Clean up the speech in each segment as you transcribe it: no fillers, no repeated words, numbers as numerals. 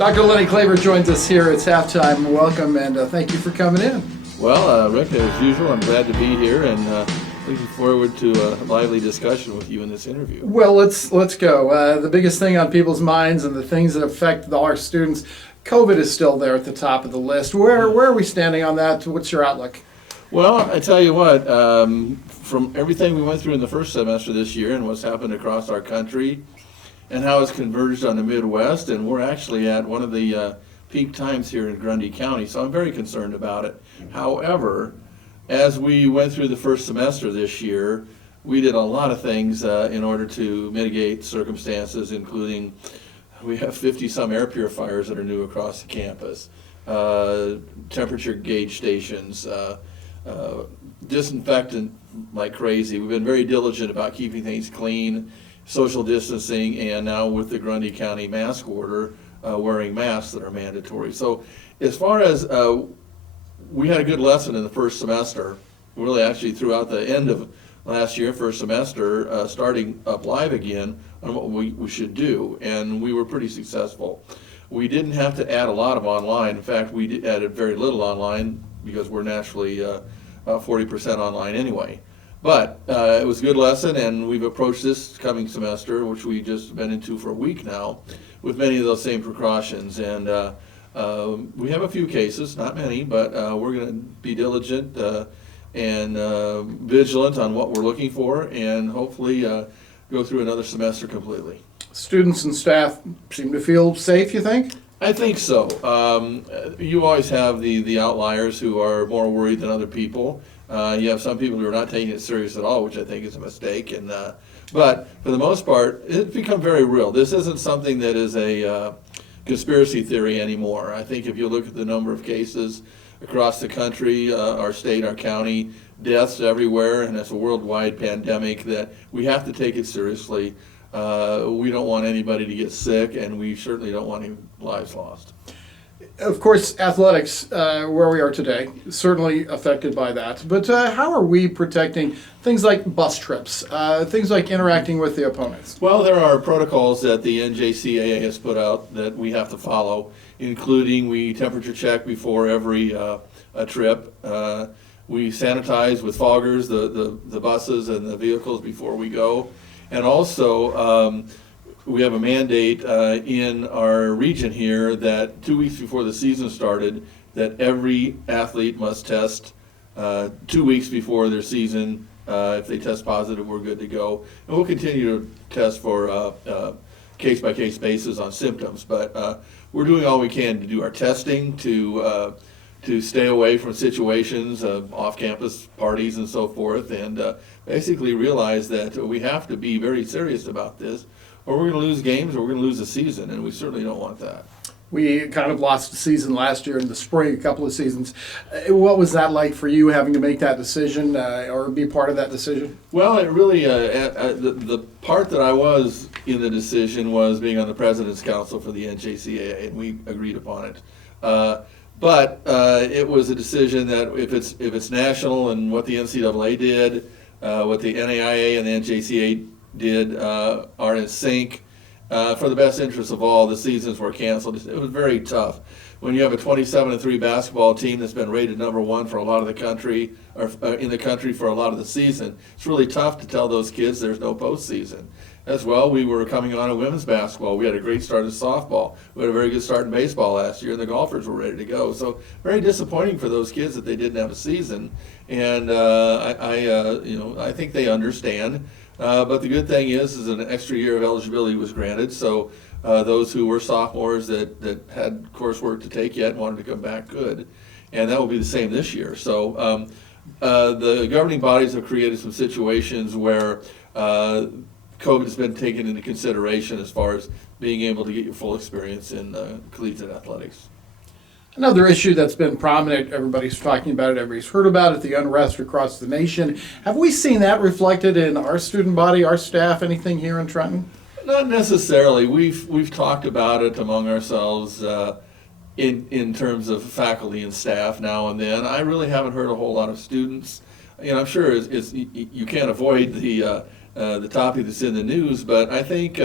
Dr. Lenny Klaver joins us here. It's halftime. Welcome, and thank you for coming in. Well, Rick, as usual, I'm glad to be here, and looking forward to a lively discussion with you in this interview. Well, let's go. The biggest thing on people's minds and the things that affect our students, COVID is still there at the top of the list. Where are we standing on that? What's your outlook? Well, I tell you what, from everything we went through in the first semester this year and what's happened across our country and how it's converged on the Midwest, and we're actually at one of the peak times here in Grundy County, so I'm very concerned about it. However, as we went through the first semester this year, we did a lot of things in order to mitigate circumstances, including we have 50-some air purifiers that are new across the campus, temperature gauge stations, disinfectant like crazy. We've been very diligent about keeping things clean, social distancing, and now with the Grundy County mask order, wearing masks that are mandatory. So as far as we had a good lesson in the first semester, really actually throughout the end of last year, first semester, starting up live again on what we should do, and we were pretty successful. We didn't have to add a lot of online. In fact, we added very little online because we're naturally 40% online anyway. But it was a good lesson, and we've approached this coming semester, which we've just been into for a week now, with many of those same precautions. And we have a few cases, not many, but we're going to be diligent and vigilant on what we're looking for, and hopefully go through another semester completely. Students and staff seem to feel safe, you think? I think so. You always have the outliers who are more worried than other people. You have some people who are not taking it serious at all, which I think is a mistake. And but for the most part, it's become very real. This isn't something that is a conspiracy theory anymore. I think if you look at the number of cases across the country, our state, our county, deaths everywhere, and it's a worldwide pandemic that we have to take it seriously. We don't want anybody to get sick, and we certainly don't want any lives lost. Of course, athletics, where we are today, certainly affected by that. But how are we protecting things like bus trips, things like interacting with the opponents? Well, there are protocols that the NJCAA has put out that we have to follow, including we temperature check before every a trip. We sanitize with foggers the buses and the vehicles before we go. And also, we have a mandate in our region here that 2 weeks before the season started, that every athlete must test 2 weeks before their season. If they test positive, we're good to go. And we'll continue to test for case-by-case basis on symptoms. But we're doing all we can to do our testing, to stay away from situations of off-campus parties and so forth, and basically realize that we have to be very serious about this, or we're going to lose games, or we're going to lose a season, and we certainly don't want that. We kind of lost a season last year in the spring, a couple of seasons. What was that like for you, having to make that decision or be part of that decision? Well, it really, the part that I was in the decision was being on the President's Council for the NJCAA, and we agreed upon it. But it was a decision that if it's national, and what the NCAA did, what the NAIA and the NJCAA did are in sync for the best interest of all. The seasons were canceled. It was very tough when you have a 27-3 basketball team that's been rated #1 for a lot of the country, or in the country for a lot of the season. It's really tough to tell those kids there's no postseason. As well, we were coming on in women's basketball. We had a great start in softball. We had a very good start in baseball last year, and the golfers were ready to go. So very disappointing for those kids that they didn't have a season. And I think they understand. But the good thing is an extra year of eligibility was granted. So those who were sophomores that had coursework to take yet and wanted to come back could. And that will be the same this year. So the governing bodies have created some situations where COVID has been taken into consideration as far as being able to get your full experience in collegiate athletics. Another issue that's been prominent, everybody's talking about it, everybody's heard about it, the unrest across the nation. Have we seen that reflected in our student body, our staff, anything here in Trenton? Not necessarily. We've talked about it among ourselves in terms of faculty and staff now and then. I really haven't heard a whole lot of students. I'm sure you can't avoid the topic that's in the news, but I think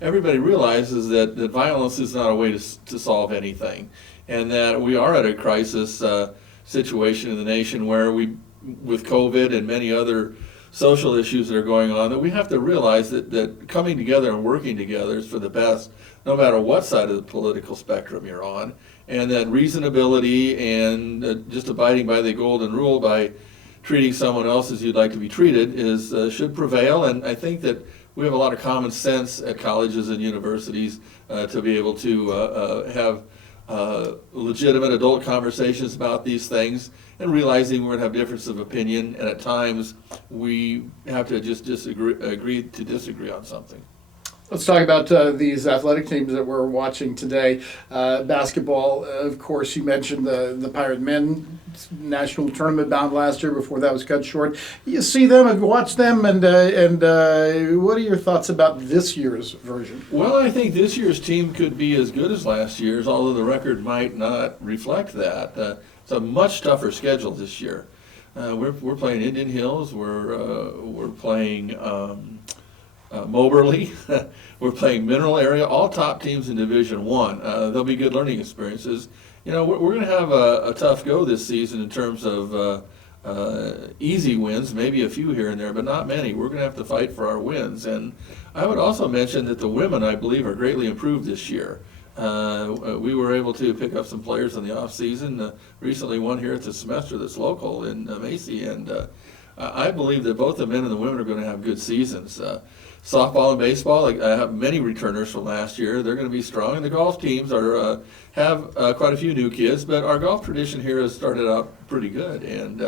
everybody realizes that violence is not a way to solve anything, and that we are at a crisis situation in the nation where with COVID and many other social issues that are going on, that we have to realize that coming together and working together is for the best, no matter what side of the political spectrum you're on, and that reasonability and just abiding by the golden rule by treating someone else as you'd like to be treated should prevail. And I think that we have a lot of common sense at colleges and universities to be able to have legitimate adult conversations about these things, and realizing we're going to have differences of opinion, and at times we have to just agree to disagree on something. Let's talk about these athletic teams that we're watching today. Basketball, of course, you mentioned the Pirate men national tournament bound last year before that was cut short. You see them, have watched them, and what are your thoughts about this year's version? Well, I think this year's team could be as good as last year's, although the record might not reflect that. It's a much tougher schedule this year. We're playing Indian Hills. We're playing Moberly. We're playing Mineral Area. All top teams in Division I. They'll be good learning experiences. We're going to have a tough go this season in terms of easy wins, maybe a few here and there, but not many. We're going to have to fight for our wins. And I would also mention that the women, I believe, are greatly improved this year. We were able to pick up some players in the off season. Recently, one here at the semester that's local in Macy, and I believe that both the men and the women are going to have good seasons. Softball and baseball, I have many returners from last year. They're going to be strong, and the golf teams have quite a few new kids. But our golf tradition here has started out pretty good, and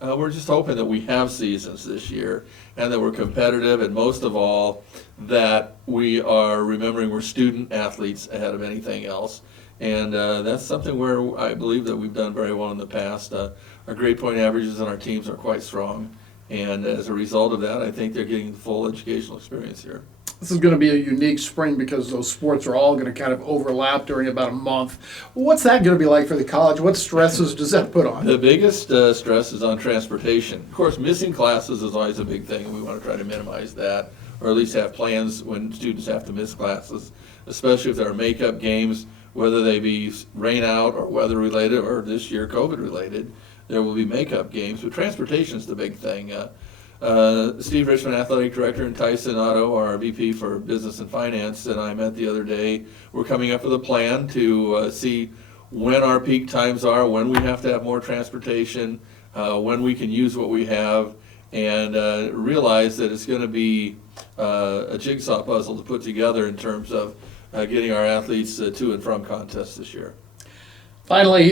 we're just hoping that we have seasons this year, and that we're competitive, and most of all, that we are remembering we're student athletes ahead of anything else. And that's something where I believe that we've done very well in the past. Our grade point averages on our teams are quite strong. And as a result of that, I think they're getting the full educational experience here. This is going to be a unique spring because those sports are all going to kind of overlap during about a month. What's that going to be like for the college? What stresses does that put on? The biggest stress is on transportation. Of course, missing classes is always a big thing, and we want to try to minimize that, or at least have plans when students have to miss classes, especially if there are makeup games, whether they be rain out or weather related, or this year COVID related. There will be makeup games, but transportation is the big thing. Steve Richmond, athletic director, and Tyson Otto, our VP for business and finance, and I met the other day. We're coming up with a plan to see when our peak times are, when we have to have more transportation, when we can use what we have, and realize that it's going to be a jigsaw puzzle to put together in terms of getting our athletes to and from contests this year. Finally,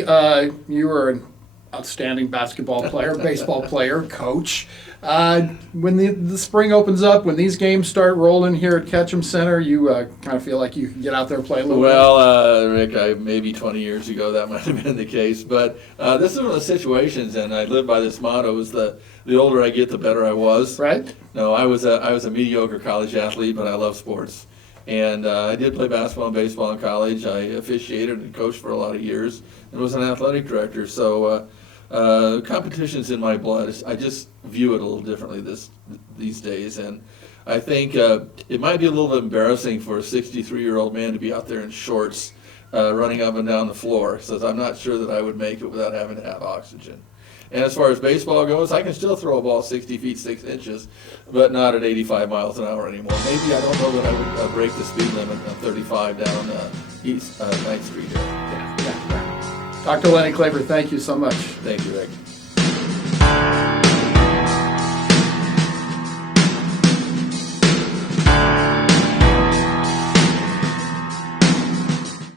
you were an outstanding basketball player, baseball player, coach. When the spring opens up, when these games start rolling here at Ketchum Center, you kind of feel like you can get out there and play a little bit? Well, Rick, maybe 20 years ago that might have been the case, but this is one of the situations, and I live by this motto, is the older I get, the better I was. Right. No, I was a mediocre college athlete, but I love sports. And I did play basketball and baseball in college. I officiated and coached for a lot of years and was an athletic director. So competition's in my blood. I just view it a little differently these days. And I think it might be a little bit embarrassing for a 63-year-old man to be out there in shorts running up and down the floor. So I'm not sure that I would make it without having to have oxygen. And as far as baseball goes, I can still throw a ball 60 feet 6 inches, but not at 85 miles an hour anymore. Maybe I don't know that I would break the speed limit on 35 down East 9th Street here. Yeah. Dr. Lenny Klaver, thank you so much. Thank you, Rick.